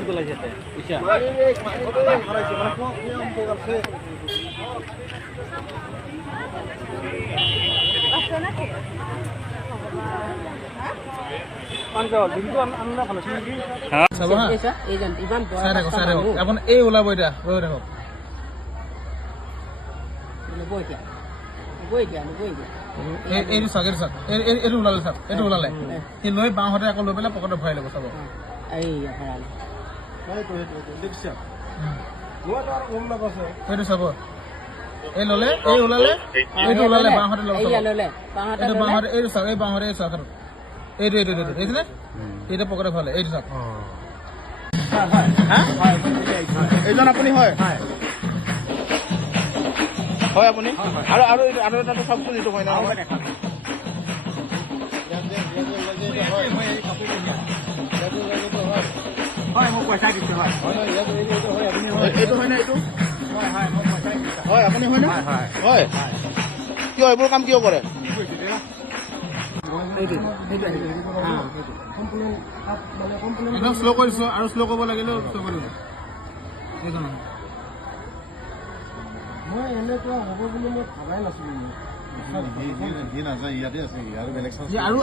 কি পেলাইছে পইচা এখন এই ওলাব এতিয়া এইটো চাওক এইটো চাওক এইটো ওলালে চাওক এইটো ওলালে সি লৈ বাওঁহাতে আকৌ লৈ পেলাই পকেটত ভৰাই ল'ব চাব এইটো চাব এই ল'লে এই ওলালে এইটো ওলালে বাওঁহাতে ল'ব এইটো বাওঁহাতে এইটো চাওক এই বাওঁহাতে এই চাওক এইটো এইটো এইটো দেখিছেনে এইটো পকেটত ভৰালে এইটো চাওক এইজন আপুনি হয় হয় আপুনি আৰু আৰু আৰু এটা চাওকচোন এইটো হয় নহয় হয় মোক পইচা দিছে হয় এইটো হয় নে এইটো হয় আপুনি হয় নে হয় কিয় এইবোৰ কাম কিয় কৰে একদম শ্ল' কৰিছো আৰু শ্ল' কৰিব লাগিলেও শ্ল' কৰিব মই এনেকুৱা হ'ব বুলি মই ভাবাই নাছিলো আৰু